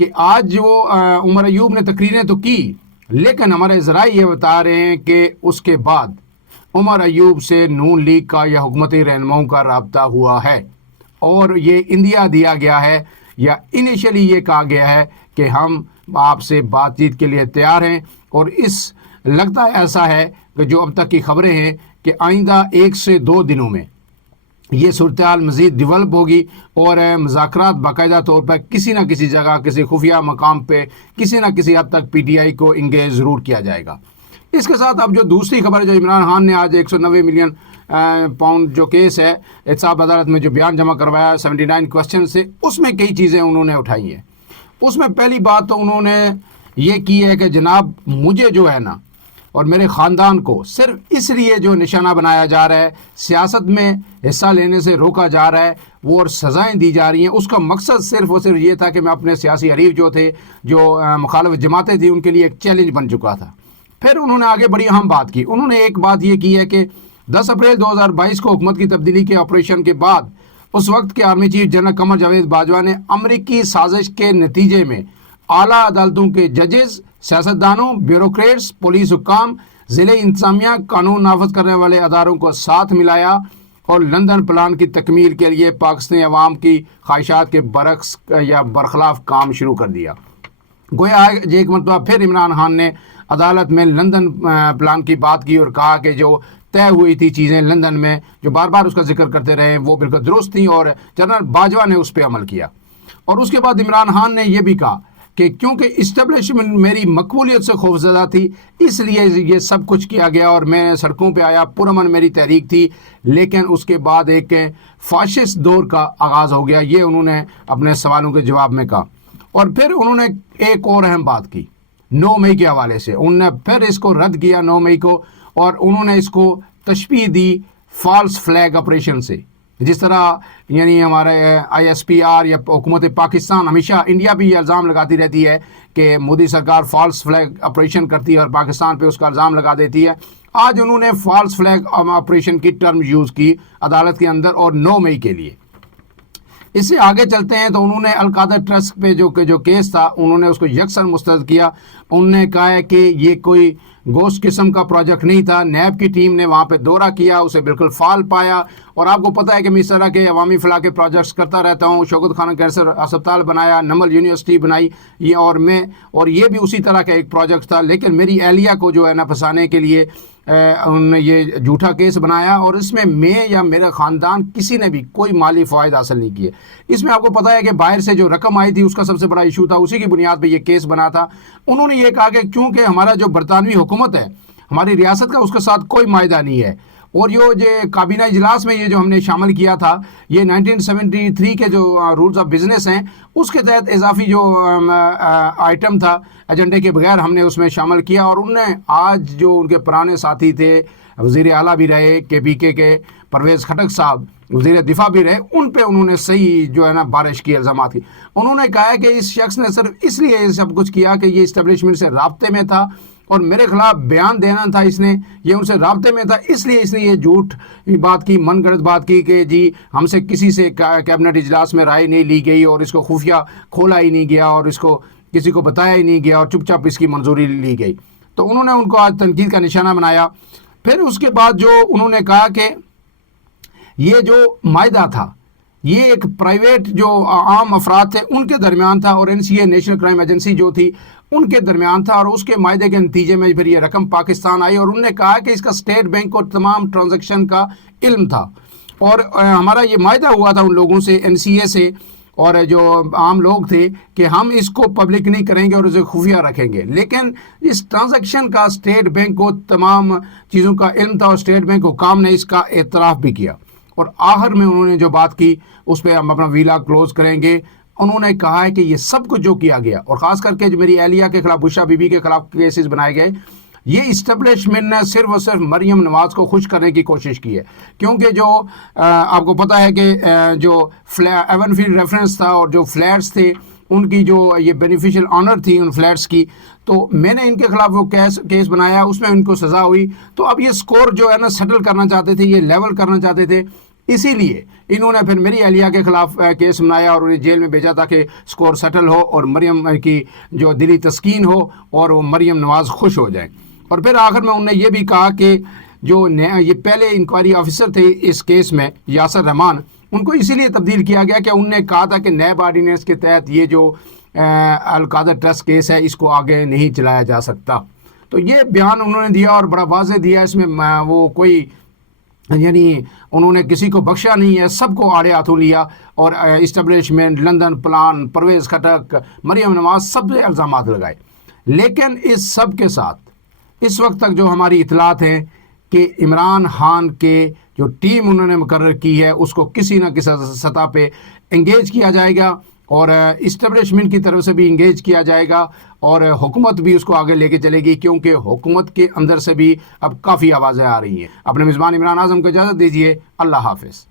کہ آج وہ عمر ایوب نے تقریریں تو کی، لیکن ہمارے ذرائع یہ بتا رہے ہیں کہ اس کے بعد عمر ایوب سے نون لیگ کا یا حکومتی رہنماؤں کا رابطہ ہوا ہے، اور یہ اندیا دیا گیا ہے یا انیشلی یہ کہا گیا ہے کہ ہم آپ سے بات چیت کے لیے تیار ہیں، اور لگتا ہے ایسا ہے کہ جو اب تک کی خبریں ہیں کہ آئندہ 1 سے 2 دنوں میں یہ صورتحال مزید ڈیولپ ہوگی اور مذاکرات باقاعدہ طور پر کسی نہ کسی جگہ، کسی خفیہ مقام پہ کسی نہ کسی حد تک پی ٹی آئی کو انگیج ضرور کیا جائے گا۔ اس کے ساتھ اب جو دوسری خبر ہے، جو عمران خان نے آج 190 ملین پاؤنڈ جو کیس ہے احتساب عدالت میں جو بیان جمع کروایا 79 کوسچن سے، اس میں کئی چیزیں انہوں نے اٹھائی ہیں۔ اس میں پہلی بات تو انہوں نے یہ کی ہے کہ جناب مجھے جو ہے نا اور میرے خاندان کو صرف اس لیے جو نشانہ بنایا جا رہا ہے، سیاست میں حصہ لینے سے روکا جا رہا ہے، وہ اور سزائیں دی جا رہی ہیں، اس کا مقصد صرف یہ تھا کہ میں اپنے سیاسی حریف جو تھے، جو مخالف جماعتیں تھیں، ان کے لیے ایک چیلنج بن چکا تھا۔ پھر انہوں نے آگے بڑی اہم بات کی، انہوں نے ایک بات یہ کی ہے کہ 10 اپریل 2022 کو حکومت کی تبدیلی کے آپریشن کے بعد اس وقت کے army chief general Qamar Javed Bajwa نے امریکی سازش کے نتیجے میں اعلیٰ عدالتوں کے ججز، سیاستدانوں، بیوروکریٹس، پولیس حکام، ضلع انتظامیہ، قانون نافذ کرنے والے اداروں کو ساتھ ملایا اور لندن پلان کی تکمیل کے لیے پاکستانی عوام کی خواہشات کے برعکس یا برخلاف کام شروع کر دیا۔ گویا ایک مرتبہ پھر عمران خان نے عدالت میں لندن پلان کی بات کی اور کہا کہ جو طے ہوئی تھی چیزیں لندن میں، جو بار بار اس کا ذکر کرتے رہے، وہ بالکل درست تھیں اور جنرل باجوہ نے اس پہ عمل کیا۔ اور اس کے بعد عمران خان نے یہ بھی کہا کہ کیونکہ اسٹیبلشمنٹ میری مقبولیت سے خوفزدہ تھی، اس لیے یہ سب کچھ کیا گیا اور میں سڑکوں پہ آیا، پرامن میری تحریک تھی، لیکن اس کے بعد ایک فاشسٹ دور کا آغاز ہو گیا۔ یہ انہوں نے اپنے سوالوں کے جواب میں کہا۔ اور پھر انہوں نے ایک اور اہم بات کی 9 مئی کے حوالے سے، انہوں نے پھر اس کو رد کیا 9 مئی کو، اور انہوں نے اس کو تشبیہ دی فالس فلیگ آپریشن سے۔ جس طرح یعنی ہمارے آئی ایس پی آر یا حکومت پاکستان ہمیشہ انڈیا بھی یہ الزام لگاتی رہتی ہے کہ مودی سرکار فالس فلیگ آپریشن کرتی ہے اور پاکستان پہ اس کا الزام لگا دیتی ہے، آج انہوں نے فالس فلیگ آپریشن کی ٹرم یوز کی عدالت کے اندر اور 9 مئی کے لیے۔ اس سے آگے چلتے ہیں تو انہوں نے القادر ٹرسٹ پہ جو کیس تھا، انہوں نے اس کو یکسر مسترد کیا۔ انہوں نے کہا ہے کہ یہ کوئی گوشت قسم کا پروجیکٹ نہیں تھا، نیب کی ٹیم نے وہاں پہ دورہ کیا، اسے بالکل فعال پایا، اور آپ کو پتہ ہے کہ میں اس طرح کے عوامی فلاح کے پروجیکٹس کرتا رہتا ہوں۔ شوکت خانہ کینسر اسپتال بنایا، نمل یونیورسٹی بنائی، اور یہ بھی اسی طرح کا ایک پروجیکٹ تھا، لیکن میری اہلیہ کو جو ہے نا پھنسانے کے لیے انہوں نے یہ جھوٹا کیس بنایا، اور اس میں یا میرا خاندان کسی نے بھی کوئی مالی فوائد حاصل نہیں کیے۔ اس میں آپ کو پتہ ہے کہ باہر سے جو رقم آئی تھی اس کا سب سے بڑا ایشو تھا، اسی کی بنیاد پہ یہ کیس بنا تھا۔ انہوں نے یہ کہا کہ کیونکہ ہمارا جو برطانوی حکومت ہے، ہماری ریاست کا اس کے ساتھ کوئی معاہدہ نہیں ہے، اور یہ کابینہ اجلاس میں یہ جو ہم نے شامل کیا تھا، یہ 1973 کے جو رولز آف بزنس ہیں اس کے تحت اضافی جو آئٹم تھا ایجنڈے کے بغیر ہم نے اس میں شامل کیا، اور انہوں نے آج جو ان کے پرانے ساتھی تھے، وزیر اعلیٰ بھی رہے کے کے پرویز خٹک صاحب، وزیر دفاع بھی رہے، ان پہ انہوں نے صحیح جو ہے نا بارش کی الزامات کی۔ انہوں نے کہا ہے کہ اس شخص نے صرف اس لیے یہ سب کچھ کیا کہ یہ اسٹیبلشمنٹ سے رابطے میں تھا اور میرے خلاف بیان دینا تھا، اس نے یہ ان سے رابطے میں تھا، اس لیے اس نے یہ جھوٹ بات کی، من گھڑت بات کی کہ جی ہم سے کسی سے کیبنٹ اجلاس میں رائے نہیں لی گئی اور اس کو خفیہ کھولا ہی نہیں گیا اور اس کو کسی کو بتایا ہی نہیں گیا اور چپ چاپ اس کی منظوری لی گئی۔ تو انہوں نے ان کو آج تنقید کا نشانہ بنایا۔ پھر اس کے بعد جو انہوں نے کہا کہ یہ جو معاہدہ تھا یہ ایک پرائیویٹ جو عام افراد تھے ان کے درمیان تھا، اور NCA نیشنل کرائم ایجنسی جو تھی ان کے درمیان تھا، اور اس کے معاہدے کے نتیجے میں پھر یہ رقم پاکستان آئی، اور انہوں نے کہا کہ اس کا اسٹیٹ بینک کو تمام ٹرانزیکشن کا علم تھا، اور ہمارا یہ معاہدہ ہوا تھا ان لوگوں سے NCA سے اور جو عام لوگ تھے کہ ہم اس کو پبلک نہیں کریں گے اور اسے خفیہ رکھیں گے، لیکن اس ٹرانزیکشن کا اسٹیٹ بینک کو تمام چیزوں کا علم تھا، اور اسٹیٹ بینک حکام نے اس کا اعتراف بھی کیا۔ اور آخر میں انہوں نے جو بات کی اس پہ ہم اپنا ویلا کلوز کریں گے۔ انہوں نے کہا ہے کہ یہ سب کچھ جو کیا گیا، اور خاص کر کے جو میری اہلیہ کے خلاف، بشرا بی بی کے خلاف کیسز بنائے گئے، یہ اسٹیبلشمنٹ نے صرف اور صرف مریم نواز کو خوش کرنے کی کوشش کی ہے، کیونکہ جو آپ کو پتہ ہے کہ جو ایون فیلڈ ریفرنس تھا اور جو فلیٹس تھے ان کی جو یہ بینیفیشل آنر تھی ان فلیٹس کی، تو میں نے ان کے خلاف وہ کیس بنایا، اس میں ان کو سزا ہوئی۔ تو اب یہ سکور جو ہے نا سیٹل کرنا چاہتے تھے، یہ لیول کرنا چاہتے تھے، اسی لیے انہوں نے پھر میری اہلیہ کے خلاف کیس بنایا اور انہیں جیل میں بھیجا تاکہ اسکور سیٹل ہو اور مریم کی جو دلی تسکین ہو اور وہ مریم نواز خوش ہو جائے. اور پھر آخر میں انہوں نے یہ بھی کہا کہ جو یہ پہلے انکوائری آفیسر تھے اس کیس میں یاسر رحمان، ان کو اسی لیے تبدیل کیا گیا کہ انہوں نے کہا تھا کہ نیب آرڈیننس کے تحت یہ جو القادر ٹرسٹ کیس ہے اس کو آگے نہیں چلایا جا سکتا. تو یہ بیان انہوں نے دیا اور بڑا واضح دیا، اس میں وہ کوئی یعنی انہوں نے کسی کو بخشا نہیں ہے، سب کو آڑے ہاتھوں لیا اور establishment, London plan, Pervez Khattak, Maryam Nawaz سب پہ الزامات لگائے. لیکن اس سب کے ساتھ اس وقت تک جو ہماری اطلاعات ہیں کہ عمران خان کے جو ٹیم انہوں نے مقرر کی ہے اس کو کسی نہ کسی سطح پہ انگیج کیا جائے گا اور اسٹیبلشمنٹ کی طرف سے بھی انگیج کیا جائے گا اور حکومت بھی اس کو آگے لے کے چلے گی، کیونکہ حکومت کے اندر سے بھی اب کافی آوازیں آ رہی ہیں. اپنے میزبان عمران اعظم کو اجازت دیجیے. اللہ حافظ.